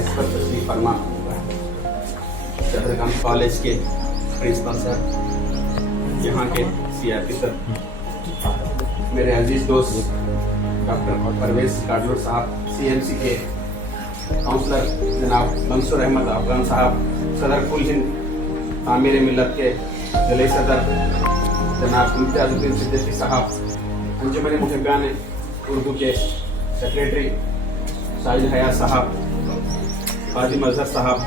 इस पर तशरीफ फरमा शहरगाम कॉलेज के प्रिंसिपल सर, यहाँ के CRP सर, मेरे अजीज दोस्त डॉक्टर परवेज काडलोर साहब, CMC के काउंसलर जनाब मंसूर अहमद अफगान साहब, सदर कुल हिंद तामीर मिल्लत के जिले सदर जनाब इम्तियाजुद्दीन सिद्दीकी साहब, अंजुमन मुहिब्बान उर्दू के सेक्रेटरी साजिद हयात साहब, काजिम अजहर साहब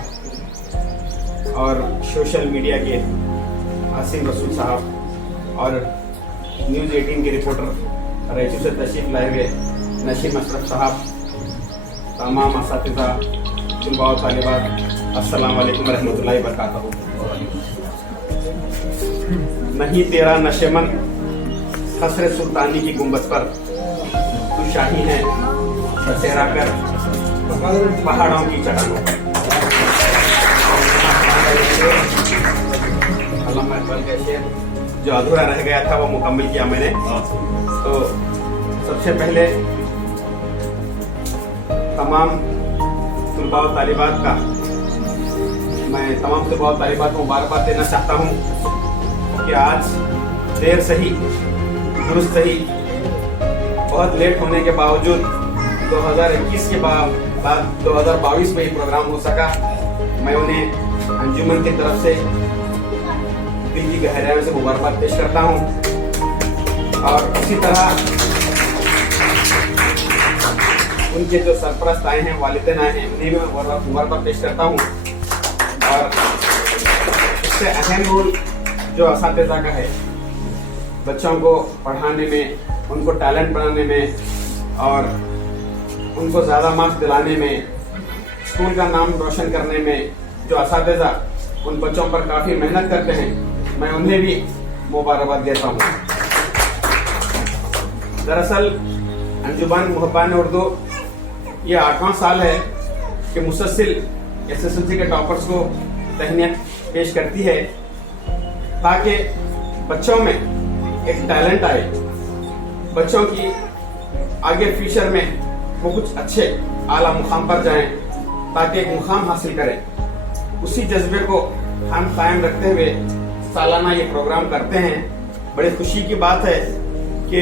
और सोशल मीडिया के आसिम रसूल साहब और न्यूज़ 18 के रिपोर्टर रायचूर से तशरीफ लाए हुए नशीम अशरफ साहब, तमाम असातिज़ा, तलबा और तालिबात, अस्सलाम वालेकुम रहमतुल्लाहि व बरकातहू। नहीं तेरा नशेमन खसरे सुल्तानी की गुंबद पर तू शाही है बसेरा कर पहाड़ों की चट्टानों पर। अल्लामा इकबाल का शेर जो अधूरा रह गया था वो मुकम्मल किया मैंने। तो सबसे पहले तमाम तलबा और तालिबात का मैं तमाम तलबा और तालिबात को मुबारकबाद देना चाहता हूँ कि आज देर सही दुरुस्त सही बहुत लेट होने के बावजूद 2021 के बाद 2022 में ही प्रोग्राम हो सका। मैं उन्हें अंजुमन की तरफ से दिल की गहराइयों से मुबारकबाद पेश करता हूँ और इसी तरह उनके जो सरपरस्त आए हैं, वालिदैन आए हैं, उन्हें भी मैं मुबारकबाद पेश करता हूँ। और इससे अहम रोल जो असातिज़ा का है, बच्चों को पढ़ाने में, उनको टैलेंट बनाने में और उनको ज़्यादा मार्क्स दिलाने में, स्कूल का नाम रोशन करने में जो असातिज़ा उन बच्चों पर काफ़ी मेहनत करते हैं, मैं उन्हें भी मुबारकबाद देता हूँ। दरअसल अंजुमन मुहिब्बान उर्दू ये 8वां साल है कि मुसलसल SSLC के टॉपर्स को तहनीत पेश करती है ताकि बच्चों में एक टैलेंट आए, बच्चों की आगे फ्यूचर में वो कुछ अच्छे आला मुकाम पर जाएं ताकि एक मुकाम हासिल करें। उसी जज्बे को हम कायम रखते हुए सालाना ये प्रोग्राम करते हैं। बड़ी खुशी की बात है कि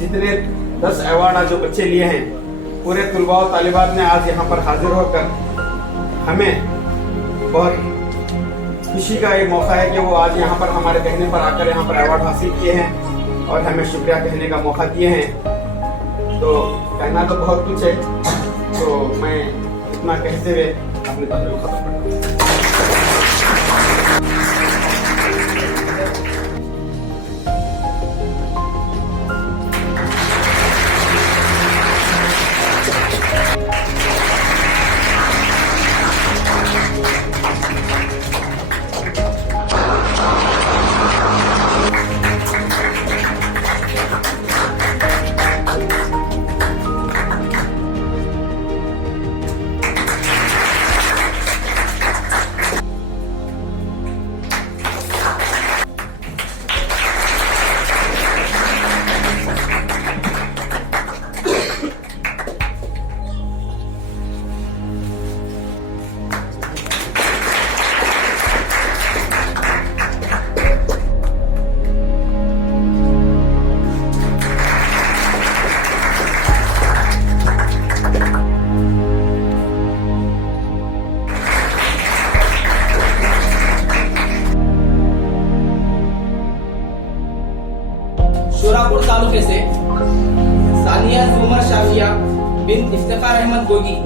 जितने 10 अवार्ड जो बच्चे लिए हैं, पूरे तलबा और तालिबात ने आज यहाँ पर हाजिर होकर हमें बहुत खुशी का ये मौका है कि वो आज यहाँ पर हमारे कहने पर आकर यहाँ पर अवार्ड हासिल किए हैं और हमें शुक्रिया कहने का मौका दिए हैं। तो कहना तो बहुत कुछ है, तो मैं इतना कहते हुए अपनी तकरीर खत्म करता हूँ। शोरापुर तालुके से सानिया जुमर शाफिया बिन इफ्तिखार अहमद गोगी,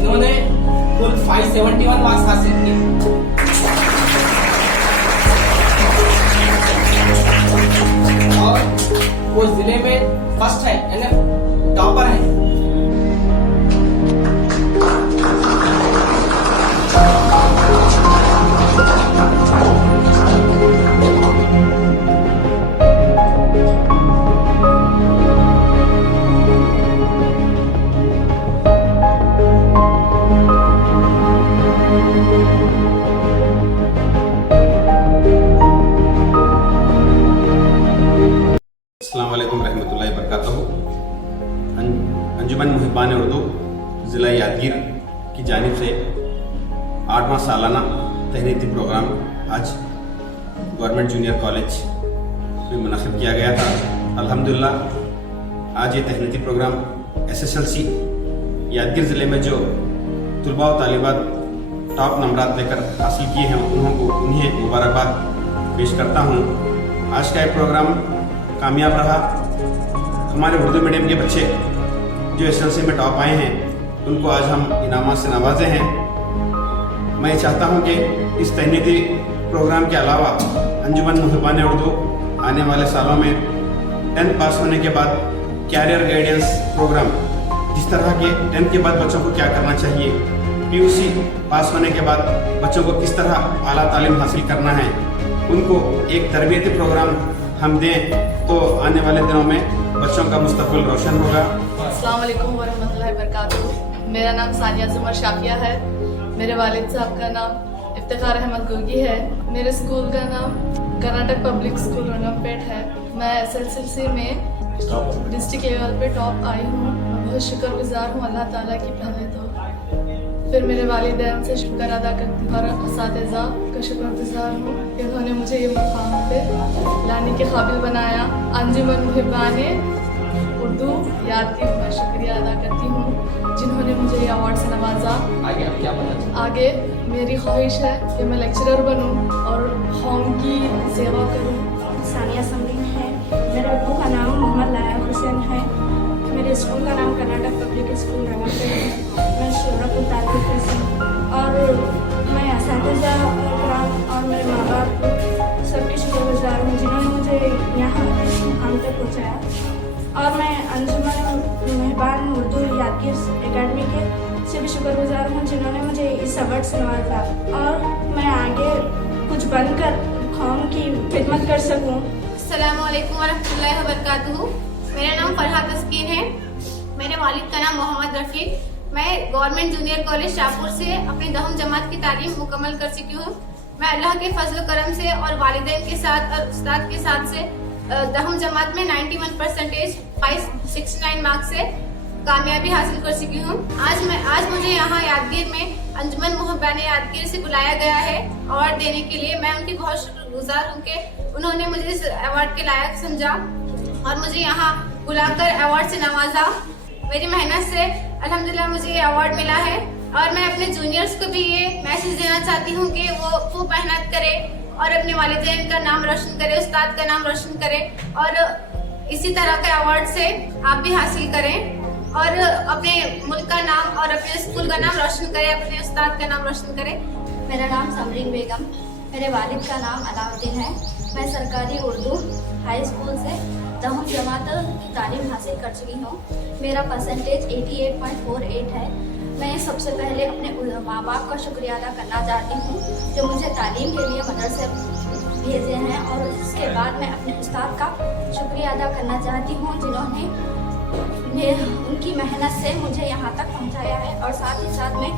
इन्होंने कुल 571 मार्क्स हासिल किए और वो जिले में फर्स्ट है, यानी टॉपर है। अस्सलाम वालेकुम रहमतुल्लाहि व बरकातहू। अंजुमन मुहिब्बान उर्दू ज़िला यादगीर की जानिब से 8वां सालाना तहनीती प्रोग्राम आज गवर्नमेंट जूनियर कॉलेज में मुनक़िद किया गया था। अल्हम्दुलिल्लाह आज ये तहनीती प्रोग्राम SSLC यादगीर ज़िले में जो तुलबा व तालिबात टॉप नंबरात लेकर हासिल किए हैं उन्हें मुबारकबाद पेश करता हूँ। आज का ये प्रोग्राम कामयाब रहा। हमारे उर्दू मीडियम के बच्चे जो SSLC में टॉप आए हैं उनको आज हम इनामात से नवाजे हैं। मैं चाहता हूं कि इस तहनीती प्रोग्राम के अलावा अंजुमन मुहिबान उर्दू आने वाले सालों में 10th पास होने के बाद कैरियर गाइडेंस प्रोग्राम, जिस तरह के 10th के बाद बच्चों को क्या करना चाहिए, PUC पास होने के बाद बच्चों को किस तरह आला तालीम हासिल करना है, उनको एक तरबियती प्रोग्राम हम दें तो आने वाले दिनों में बच्चों का मुस्तकबिल रोशन होगा। अस्सलाम वालेकुम वरहमतुल्लाहि वबरकातुहू। मेरा नाम सानिया जुमर शाफिया है। मेरे वालिद साहब का नाम इफ्तिखार अहमद गोगी है। मेरे स्कूल का नाम कर्नाटक पब्लिक स्कूल रंगमपेट है। मैं SSLC में डिस्ट्रिक्ट लेवल पे टॉप आई हूँ। मैं बहुत शुक्रगुजार हूँ अल्लाह ताला की पहले तो, फिर मेरे वालिदैन से शुक्र अदा करती हूँ और असातिज़ा का शुक्रगुजार हूँ कि उन्होंने मुझे ये मुकाम पे लाने के काबिल बनाया। अंजुमन मुहिबान उर्दू याद की मैं शुक्रिया अदा करती हूँ जिन्होंने मुझे ये अवार्ड से नवाजा। आगे आप क्या बनना चाहते आगे मेरी ख्वाहिश है कि मैं लेक्चरर बनूँ और कौम की सेवा करूँ। सानिया समरीन है। मेरे अब्बू का नाम मोहम्मद लाया हुसैन है। मेरे स्कूल का नाम कर्नाटक पब्लिक स्कूल रंगमपेट है। मैं शोरपुर तालुके से और मैं असातिज़ा और मेरे माँ बाप सबके शुक्रगुजार हूँ जिन्होंने मुझे यहाँ इस मुकाम तक पहुँचाया। और मैं अंजुमन मुहिबान उर्दू यादगीर एकेडमी के से भी शुक्रगुजार हूँ जिन्होंने मुझे इस अवार्ड से नवाजा और मैं आगे कुछ बनकर कौम की खिदमत कर सकूँ। अस्सलामु अलैकुम वरहमतुल्लाहि वबरकातुहू। मेरा नाम फरहा तस्कीन है। मेरे वालिद का नाम मोहम्मद रफ़ीक। मैं गवर्नमेंट जूनियर कॉलेज शाहपुर से अपनी 10वीं जमात की तालीम मुकम्मल कर चुकी हूँ। मैं अल्लाह के फजल करम से और वालिदैन के साथ और उस्ताद के साथ से 10वीं जमात में 91% 569 मार्क्स से कामयाबी हासिल कर चुकी हूँ। आज मुझे यहाँ यादगीर में अंजुमन मुहिबान यादगीर से बुलाया गया है अवार्ड देने के लिए। मैं उनकी बहुत शुक्रगुजार हूँ कि उन्होंने मुझे इस अवार्ड के लायक समझा और मुझे यहाँ बुलाकर अवार्ड से नवाजा। मेरी मेहनत से अल्हम्दुलिल्लाह मुझे ये अवार्ड मिला है और मैं अपने जूनियर्स को भी ये मैसेज देना चाहती हूँ कि वो मेहनत करे और अपने वालिदैन का नाम रोशन करे, उस्ताद का नाम रोशन करे और इसी तरह के अवार्ड से आप भी हासिल करें और अपने मुल्क का नाम और अपने स्कूल का नाम रोशन करें, अपने उस्ताद का नाम रोशन करें। मेरा नाम समरीन बेगम। मेरे वालिद का नाम अलाउद्दीन है। मैं सरकारी उर्दू हाई स्कूल से 10वीं जमात की तालीम हासिल कर चुकी हूँ। मेरा परसेंटेज 88.48 है। मैं सबसे पहले अपने माँ बाप का शुक्रिया अदा करना चाहती हूँ जो मुझे तालीम के लिए मदरसे भेजे हैं और इसके बाद मैं अपने उस्ताद का शुक्रिया अदा करना चाहती हूँ जिन्होंने उनकी मेहनत से मुझे यहाँ तक पहुँचाया है और साथ ही साथ मैं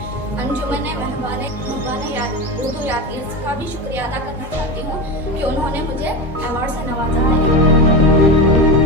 अंजुमन मुहिबान उर्दू यादगीर का भी शुक्रिया अदा करना चाहती हूँ कि उन्होंने मुझे अवार्ड से नवाजा है।